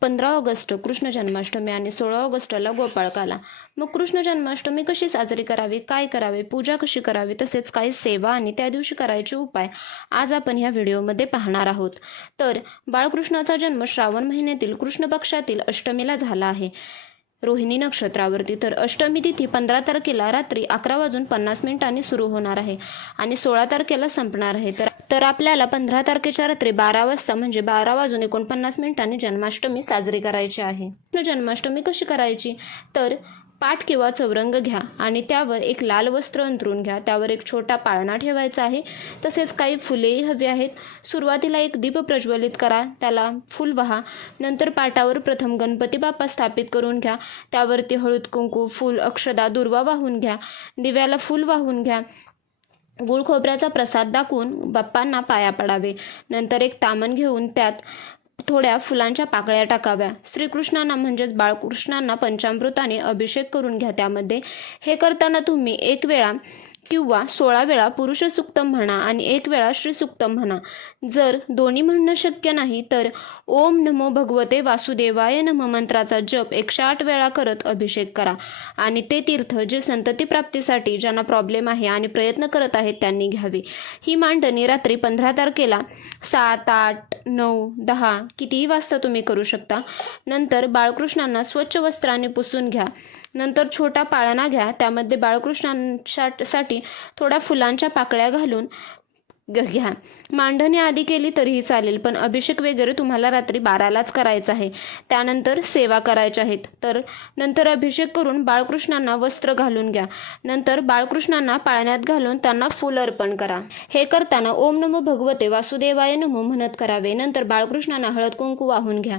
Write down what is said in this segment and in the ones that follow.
पंधरा ऑगस्ट कृष्ण जन्माष्टमी आणि सोळा ऑगस्टला गोपाळकाला. मग कृष्ण जन्माष्टमी कशी साजरी करावी काय करावे पूजा कशी करावी तसेच काही सेवा आणि त्या दिवशी करायचे उपाय आज आपण ह्या व्हिडिओमध्ये पाहणार आहोत. तर बाळकृष्णाचा जन्म श्रावण महिन्यातील कृष्ण पक्षातील अष्टमीला झाला आहे. रोहिणी नक्षत्रावरती तर अष्टमी तिथी पंधरा तारखेला रात्री अकरा वाजून पन्नास मिनिटांनी सुरू होणार आहे आणि सोळा तारखेला संपणार आहे. तर तर आपल्याला पंधरा तारखेच्या रात्री बारा वाजता म्हणजे बारा वाजून एकोणपन्नास मिनिटांनी जन्माष्टमी साजरी करायची आहे. तर जन्माष्टमी कशी करायची? तर पाट किंवा चौरंग घ्या आणि त्यावर एक लाल वस्त्र अंतरून घ्या. त्यावर एक छोटा पाळणा ठेवायचा आहे. तसेच काही फुलेही हवी आहेत. सुरुवातीला एक दीप प्रज्वलित करा. त्याला फुल वहा. नंतर पाटावर प्रथम गणपती बाप्पा स्थापित करून घ्या. त्यावरती हळद कुंकू फूल अक्षदा दुर्वा वाहून घ्या. दिव्याला फूल वाहून घ्या. गुळ खोबऱ्याचा प्रसाद दाखवून बाप्पांना पाया पडावे. नंतर एक तामण घेऊन त्यात थोड्या फुलांच्या पाकळ्या टाकाव्या. श्रीकृष्णांना म्हणजेच बाळकृष्णांना पंचामृताने अभिषेक करून घ्या त्यामध्ये. हे करताना तुम्ही एक वेळा किंवा सोळा वेळा पुरुष सुक्तम म्हणा आणि एक वेळा श्री सुक्तम म्हणा. जर दोन्ही म्हणणं शक्य नाही तर ओम नमो भगवते वासुदेवाय नम मंत्राचा जप एकशे आठ वेळा करत अभिषेक करा. आणि ते तीर्थ जे संतती प्राप्तीसाठी ज्यांना प्रॉब्लेम आहे आणि प्रयत्न करत आहेत त्यांनी घ्यावे. ही मांडणी रात्री पंधरा तारखेला सात आठ नऊ दहा कितीही वाजता तुम्ही करू शकता. नंतर बाळकृष्णांना स्वच्छ वस्त्राने पुसून घ्या. नंतर छोटा पाळणा घ्या. त्यामध्ये बाळकृष्णांसाठी थोड्या फुलांच्या पाकळ्या घालून घ्या. मांडणी आधी केली तरीही चालेल पण अभिषेक वगैरे तुम्हाला रात्री बारालाच करायचा आहे. त्यानंतर सेवा करायच्या आहेत. तर नंतर अभिषेक करून बाळकृष्णांना वस्त्र घालून घ्या. नंतर बाळकृष्णांना पाळण्यात घालून त्यांना फुल अर्पण करा. हे करताना ओम नमो भगवते वासुदेवाय नमो म्हणत करावे. नंतर बाळकृष्णांना हळद कुंकू वाहून घ्या.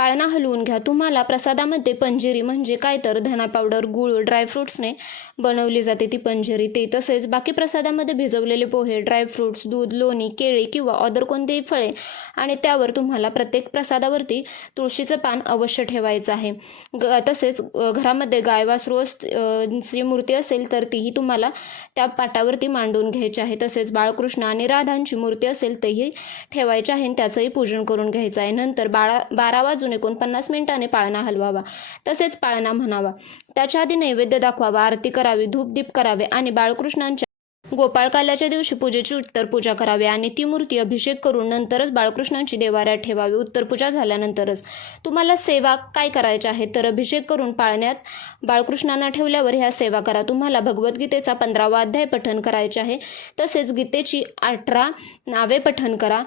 पाळणा हलवून घ्या. तुम्हाला प्रसादामध्ये पंजिरी म्हणजे काय तर धना पावडर गूळ ड्रायफ्रुट्सने बनवली जाते ती पंजिरी. ते तसेच बाकी प्रसादामध्ये भिजवलेले पोहे ड्रायफ्रुट्स दूध लोणी केळी किंवा अदर कोणतेही फळे आणि त्यावर तुम्हाला प्रत्येक प्रसादावरती तुळशीचं पान अवश्य ठेवायचं आहे. ग तसेच घरामध्ये गाय वासरू ची मूर्ती असेल तर तीही तुम्हाला त्या पाटावरती मांडून घ्यायची आहे. तसेच बाळकृष्ण आणि राधांची मूर्ती असेल तेही ठेवायची आहे आणि त्याचंही पूजन करून घ्यायचं आहे. नंतर बाळा बारा वाजून एकोणपन्नास मिनिटाने पाळणा हलवावा. तसेच पाळणा म्हणावा. त्याच्या आधी नैवेद्य दाखवावा आरती करावी धूपदीप करावे आणि बाळकृष्णांच्या गोपाळकाल्याच्या दिवशी पूजेची उत्तर पूजा करावी आणि ती मूर्ती अभिषेक करून नंतरच बाळकृष्णांची देवाऱ्यात ठेवावी. उत्तर पूजा झाल्यानंतरच. तुम्हाला सेवा काय करायची आहे? तर अभिषेक करून पाळण्यात बाळकृष्णांना ठेवल्यावर ह्या सेवा करा. तुम्हाला भगवद्गीतेचा पंधरावा अध्याय पठण करायचे आहे. तसेच गीतेची अठरा नावे पठण करा.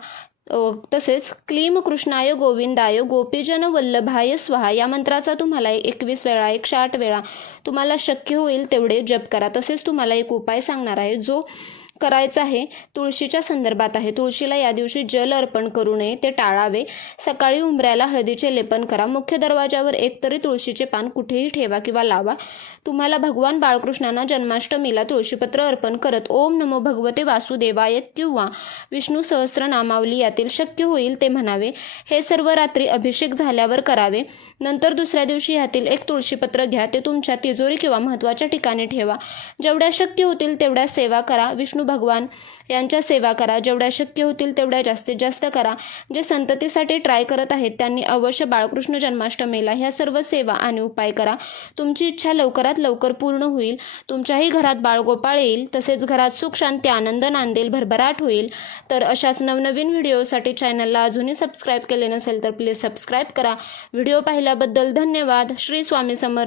तसेच क्लीम कृष्णाय गोविंदाय गोपीजन वल्लभाय स्वाहा या मंत्राचा तुम्हाला एकवीस वेळा एकशे आठ वेळा तुम्हाला शक्य होईल तेवढे जप करा. तसेच तुम्हाला एक उपाय सांगणार आहे जो करायचं आहे तुळशीच्या संदर्भात आहे. तुळशीला या दिवशी जल अर्पण करू नये ते टाळावे. सकाळी उंबऱ्याला हळदीचे लेपन करा. मुख्य दरवाजावर एकतरी तुळशीचे पान कुठेही ठेवा किंवा लावा. तुम्हाला भगवान बाळकृष्णांना जन्माष्टमीला तुळशीपत्र अर्पण करत ओम नमो भगवते वासुदेवाय किंवा विष्णू सहस्र नामावली यातील शक्य होईल ते म्हणावे. हे सर्व रात्री अभिषेक झाल्यावर करावे. नंतर दुसऱ्या दिवशी यातील एक तुळशीपत्र घ्या. ते तुमच्या तिजोरी किंवा महत्त्वाच्या ठिकाणी ठेवा. जेवढ्या शक्य होतील तेवढ्या सेवा करा. विष्णू विष्णू भगवान यांच्या सेवा करा. जेवढ्या शक्य होतील तेवढ्या जास्तीत जास्त करा. जे संततीसाठी ट्राय करत आहेत त्यांनी अवश्य बाळकृष्ण जन्माष्टमीला ह्या सर्व सेवा आणि उपाय करा. तुमची इच्छा लवकरात लवकर पूर्ण होईल. तुमच्याही घरात बाळगोपाळ येईल. तसेच घरात सुख शांती आनंद नांदेल भरभराट होईल. तर अशाच नवनवीन व्हिडिओसाठी चॅनलला अजूनही सबस्क्राईब केले नसेल तर प्लीज सबस्क्राईब करा. व्हिडिओ पाहिल्याबद्दल धन्यवाद. श्री स्वामी समर्थ